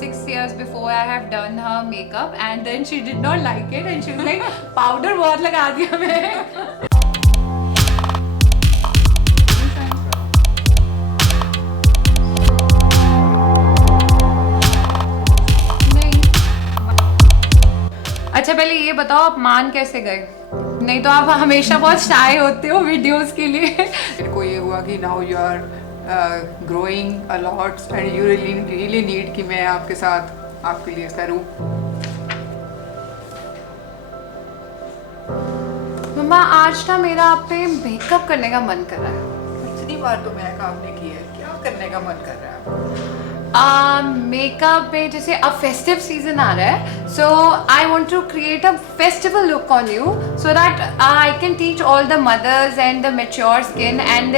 6 years before I have done her makeup, and then she did not like it, and she was like, powder बहुत लगा दिया मैं. अच्छा पहले ये बताओ आप मान कैसे गए? नहीं तो आप हमेशा बहुत शाय होते हो वीडियोस के लिए. मेरे को ये हुआ कि now you are growing a lot and you really need कि मैं आपके साथ आपके लिए करूँ. मम्मा आज ना मेरा आप पे मेकअप करने का मन कर रहा है. इतनी बार तो मैं काम ने की है, क्या करने का मन कर रहा है? मेकअप में जैसे अब फेस्टिव सीजन आ रहा है, so I want to create a festival look on you so that I can teach all the mothers and the mature skin. And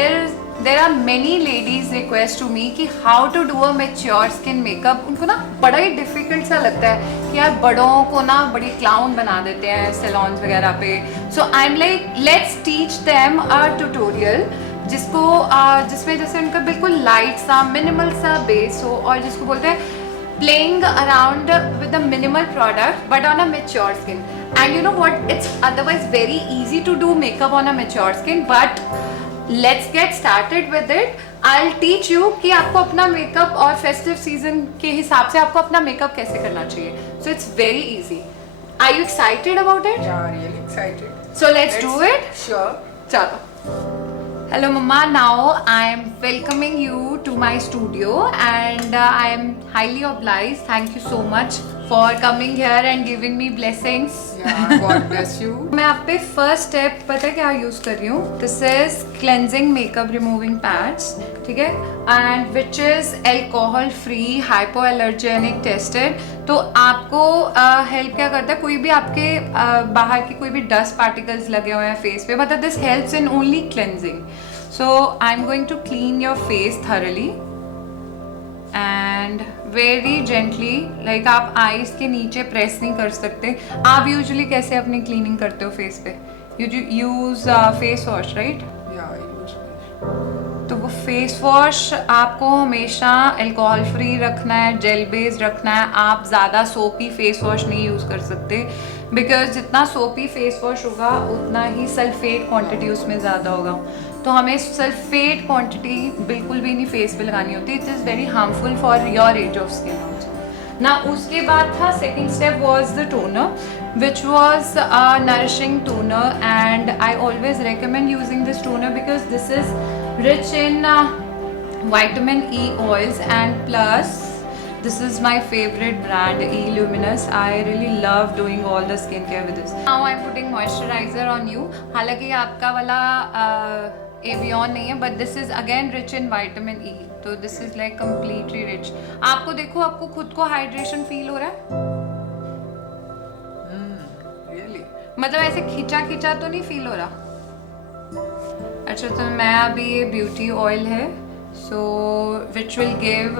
there are many ladies request to me कि how to do a mature skin makeup. उनको ना बड़ा ही difficult सा लगता है कि यार बड़ों को ना बड़ी क्लाउन बना देते हैं सैलून्स वगैरह पे. So I am like let's teach them a tutorial जिसमें जैसे उनका बिल्कुल लाइट सा मिनिमल सा बेस हो, और जिसको बोलते हैं playing around with a minimal product but on a mature skin. And you know what, it's otherwise very easy to do makeup on a mature skin, but let's get started with it. I will teach you कि आपको अपना makeup और festive season के हिसाब से आपको अपना makeup कैसे करना चाहिए. So it's very easy. Are you excited about it? Yeah, really excited. So let's do it. Sure. Chalo. Hello Mama, now I am welcoming you to my studio and I am highly obliged. Thank you so much for coming here and giving me blessings. Yeah, God bless you. मैं आप पे first step पता है क्या use कर रही हूँ? This is cleansing makeup removing pads, ठीक है, and which is alcohol free hypo allergenic tested. तो आपको हेल्प क्या करता है, कोई भी आपके बाहर की कोई भी डस्ट पार्टिकल्स लगे हुए हैं फेस पे, मतलब this helps in only cleansing. So I am going to clean your face thoroughly and very gently, like आप आईज के नीचे प्रेस नहीं कर सकते. आप यूजुअली कैसे अपनी क्लीनिंग करते हो फेस पे? You use face wash, right? Yeah, I use fish. तो वो फेस वॉश आपको हमेशा अल्कोहल फ्री रखना है, जेल बेस्ड रखना है. आप ज़्यादा सोपी फेस वॉश नहीं यूज़ कर सकते, बिकॉज जितना सोपी फेस वॉश होगा उतना ही सल्फेट क्वांटिटी उसमें ज़्यादा होगा. तो हमें सल्फेट क्वांटिटी बिल्कुल भी नहीं फेस पे लगानी होती. It is very harmful for your age of skin also. ना उसके बाद था second step was the toner, which was a nourishing toner, and I always recommend using this toner because this is rich in vitamin E oils, and plus this is my favorite brand, E Luminous. I really love doing all the skincare with this. Now I'm putting moisturizer on you. हालांकि आपका वाला avian नहीं है, but this is again rich in vitamin E. तो this is like completely rich. आपको देखो, आपको खुद को हाइड्रेशन फील हो रहा है? Really? मतलब ऐसे खिंचा खिंचा तो नहीं फील हो रहा? अच्छा, तो मैं अभी ये ब्यूटी ऑयल है, so which will give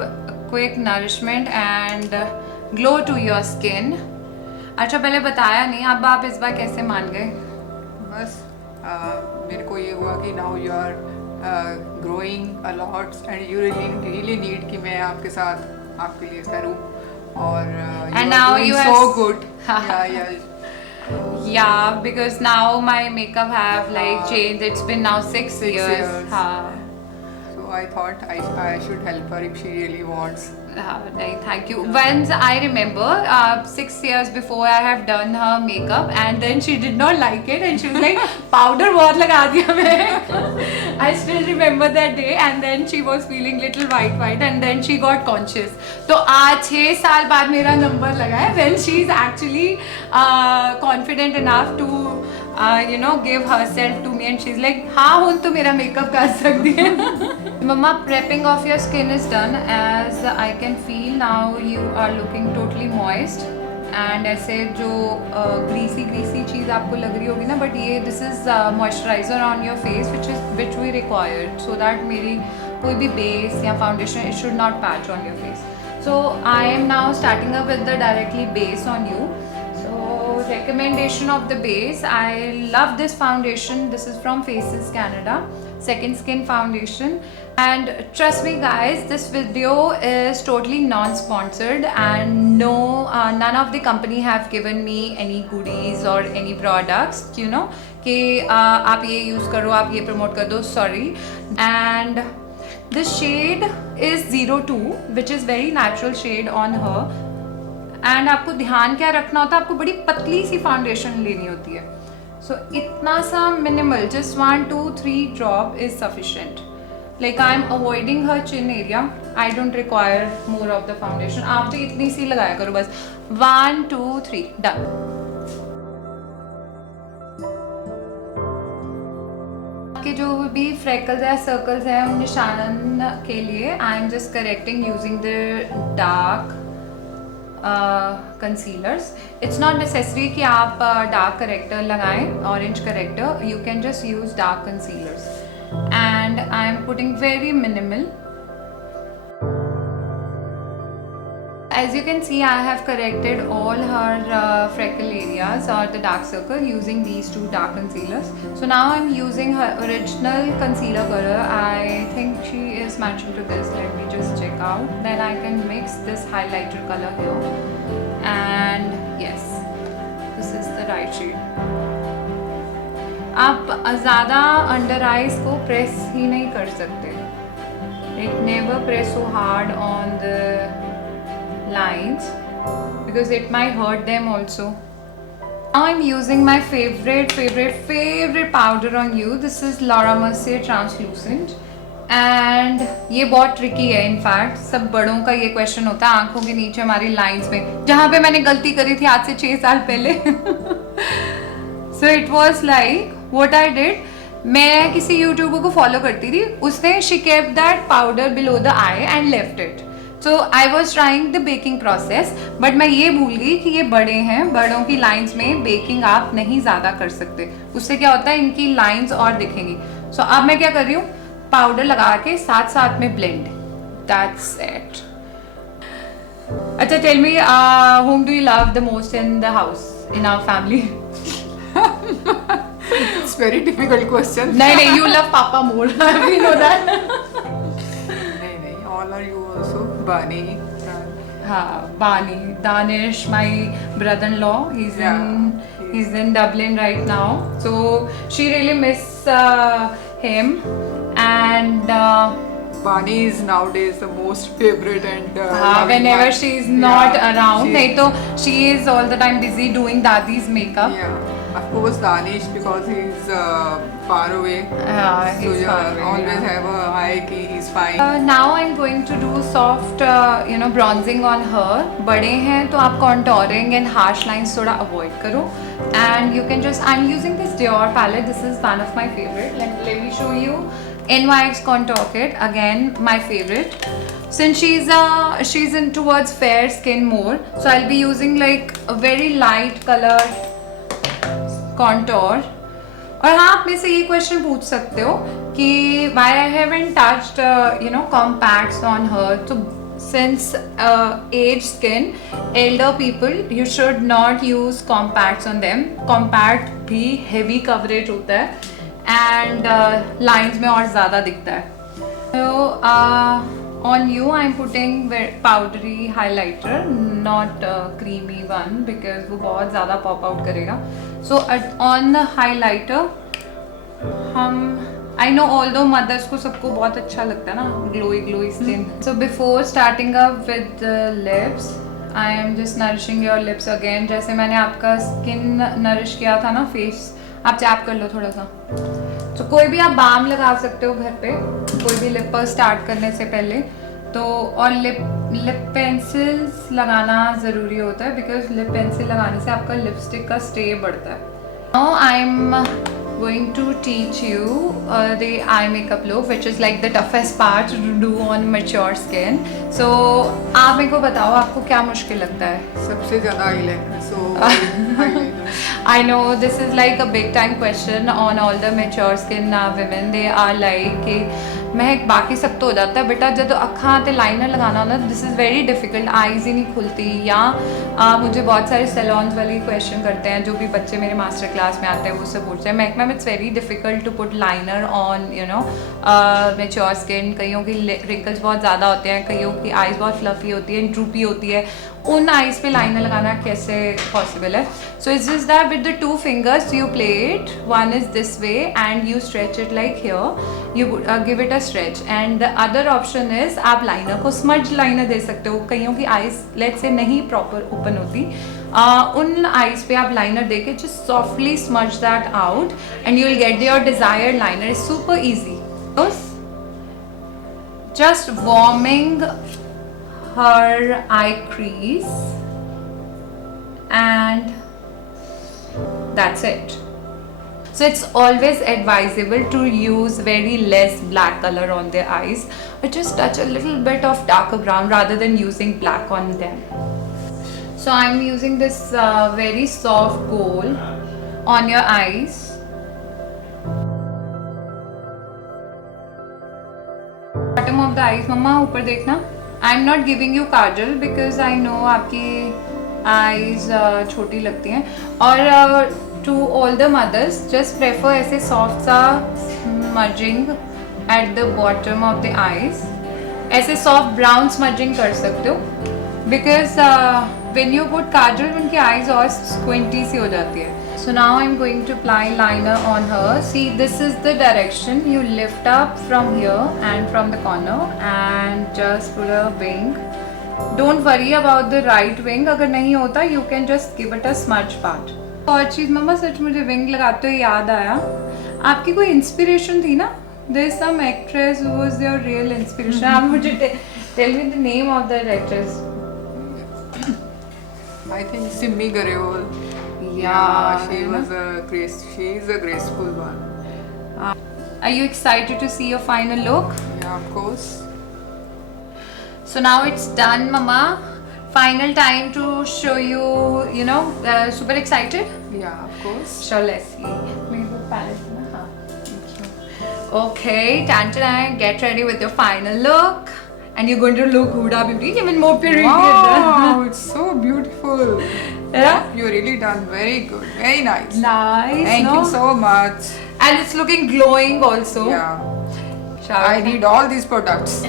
quick nourishment and glow to your skin. अच्छा पहले बताया नहीं, अब आप इस बार कैसे मान गए? बस मेरे को ये हुआ कि now you are growing a lot and you really need कि मैं आपके साथ आपके लिए करूँ. और And now you so have- good. Yeah. Yeah, because now my makeup have like changed. It's been now 6 years. हाँ. So I thought I should help her if she really wants. नहीं, thank you. Once I remember 6 years before I have done her makeup, and then she did not like it, and she was like, powder बहुत लगा दिया मैं. I still remember that day, and then she was feeling little white, and then she got conscious. तो आज 6 साल बाद मेरा number लगा है when she is actually confident enough to give herself to me, and she's like, हाँ हूँ तो मेरा मेकअप कर सकती है. Mama, prepping of your skin is done. As I can feel now, you are looking totally moist. And ऐसे जो greasy चीज़ आपको लग रही होगी ना, but ये this is moisturizer on your face which we required so that मेरी कोई भी base या foundation it should not patch on your face. So I am now starting up with the directly base on you. So recommendation of the base, I love this foundation. This is from Faces Canada, Second Skin foundation. And trust me guys, this video is totally non-sponsored, and none of the company have given me any goodies or any products, you know, कि आप ये use करो, आप ये promote कर दो, sorry. And the shade is 02, which is very natural shade on her. And आपको ध्यान क्या रखना होता है, आपको बड़ी पतली सी फाउंडेशन लेनी होती है. So इतना सा minimal, just 1, 2, 3 drop is sufficient. Like I'm avoiding her chin area. I don't require more of the foundation. आप तो इतनी सी लगाया करो बस. 1, 2, 3 done. के जो भी freckles या circles हैं उन निशान के लिए I am just correcting using the dark concealers. It's not necessary कि आप dark corrector लगाएं, orange corrector. You can just use dark concealers. And I am putting very minimal. As you can see, I have corrected all her freckle areas or the dark circle using these two dark concealers. So now I'm using her original concealer color. I think she is matching to this. Let me just check out. Then I can mix this highlighter color here. And yes, this is the right shade. आप ज़्यादा under eyes को press ही नहीं कर सकते. Like never press so hard on the lines because it might hurt them also. Now I'm using my favorite powder on you. This is Laura Mercier Translucent. And ये बहुत tricky है. In fact सब बड़ों का ये question होता है आंखों के नीचे हमारी lines में, जहाँ पे मैंने गलती करी थी आज से 6 साल पहले. So it was like what I did, मैं किसी यूट्यूबर को फॉलो करती थी, उसने she kept that powder below the eye and left it. So I was trying the baking process, but मैं ये भूल गई कि ये बड़े हैं, बड़ों की लाइंस में बेकिंग आप नहीं ज़्यादा कर सकते. उससे क्या होता है, इनकी लाइंस और दिखेंगी. So अब मैं क्या कर रही हूँ, पाउडर लगा के साथ साथ में ब्लेंड. That's it. अच्छा, tell me, whom do you love the most in the house, in our family? It's very difficult question. नहीं, you love Papa more. We know that. नहीं, all are you also. Bani. हाँ, Bani, Danish, my brother-in-law. He's in Dublin right now. So she really miss him, and Bani is nowadays the most favorite and whenever she is not around, नहीं तो she is all the time busy doing Dadi's makeup. Yeah. Of course, Danish, because he's far away. So He's far away, always have a eye कि he's fine. Now I'm going to do soft, bronzing on her. बड़े हैं तो आप contouring and harsh lines थोड़ा avoid करो. And you can just, I'm using this Dior palette. This is one of my favorite. Let me show you. NYX Contour Kit, again my favorite. Since she's in towards fair skin more, so I'll be using like a very light color contour. और हाँ, आप में से ये question पूछ सकते हो कि why I haven't touched compacts on her. So since age skin, elder people, you should not use compacts on them. Compact भी heavy coverage होता है and lines में और ज़्यादा दिखता है. So on you I'm putting powdery highlighter, not creamy one because वो बहुत ज़्यादा pop out करेगा. So on the highlighter I know although mothers को सबको बहुत अच्छा लगता है ना glowy skin. So before starting up with the lips, I am just nourishing your lips again. जैसे मैंने आपका skin nourish किया था ना, face, आप टैप कर लो थोड़ा सा. तो कोई भी आप बाम लगा सकते हो घर पे, कोई भी लिप पर स्टार्ट करने से पहले. तो और लिप पेंसिल्स लगाना ज़रूरी होता है बिकॉज लिप पेंसिल लगाने से आपका लिपस्टिक का स्टे बढ़ता है. Now I'm going to teach you the eye makeup look, which is like the toughest part to do on mature skin. So आप मेरे को बताओ आपको क्या मुश्किल लगता है? सबसे ज़्यादा eyeliner. So eyeliner. I know this is like a big time question on all the mature skin women. They are like कि महक बाकी सब तो हो जाता है बेटा, जब अखा ते लाइनर लगाना होना this is very difficult, eyes ही नहीं खुलती। या मुझे बहुत सारे सैलॉन्स वाले क्वेश्चन करते हैं, जो भी बच्चे मेरे मास्टर क्लास में आते हैं वो सब पूछते हैं, Mahak ma'am it's very difficult to put liner on you know mature skin. कईयों की रिंकल्स बहुत ज़्यादा होते हैं, कईयों की आईज बहुत फ्लफी होती है, ड्रूपी होती है, उन आईज पे लाइनर लगाना कैसे पॉसिबल है? So it's just that with the 2 fingers you play it, one is this way and you stretch it like here, you give it a stretch, and the other option is आप liner को smudge liner दे सकते हो। कईयों की eyes let's say नहीं proper open होती, उन eyes पे आप लाइनर देके just softly smudge that out and you will get your desired liner. It's super easy. Just warming her eye crease and that's it. So it's always advisable to use very less black color on their eyes, or just touch a little bit of darker brown rather than using black on them. So I'm using this very soft gold on your eyes. Bottom of the eyes, मम्मा ऊपर देखना। I'm not giving you Kajal because I know आपकी eyes छोटी लगती हैं, और to all the mothers just prefer ऐसे soft सा smudging at the bottom of the eyes, ऐसे soft brown smudging कर सकते हो, because when you put काजल उनकी eyes और squinty सी हो जाती है। So now I'm going to apply liner on her. See, this is the direction you lift up from here and from the corner and just put a wing. Don't worry about the right wing. अगर नहीं होता you can just give it a smudge part. और चीज़ मम्मा सच मुझे wing लगाते हुए याद आया, आपकी कोई इंस्पिरेशन थी ना? There is some actress who was your real inspiration. आप मुझे tell me the name of that actress. I think Simmi Garewal. Yeah, she is a graceful one. Are you excited to see your final look? Yeah, of course. So now it's done, Mama. Final time to show you, you know, super excited? Yeah, of course. So let's see. Maybe palette na, हाँ. Thank you. Okay, tan, get ready with your final look. And you're going to look Huda Beauty even more pretty. Wow, it's so beautiful. Yeah? You're really done. Very good. Very nice. Nice. Thank no? you so much. And it's looking glowing also. Yeah. Shall I we? need all these products.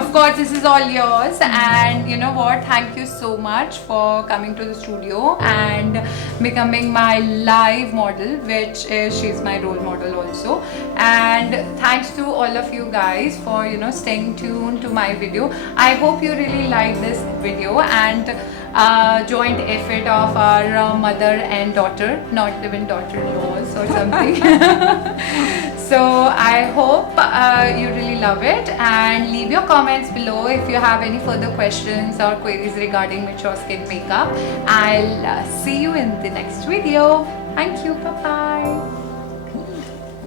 Of course, this is all yours, and you know what, thank you so much for coming to the studio and becoming my live model, which is she's my role model also. And thanks to all of you guys for, you know, staying tuned to my video. I hope you really liked this video and joint effort of our mother and daughter, not even daughter-in-laws or something. So I hope you really love it, and leave your comments below if you have any further questions or queries regarding mature skin makeup. I'll see you in the next video. Thank you.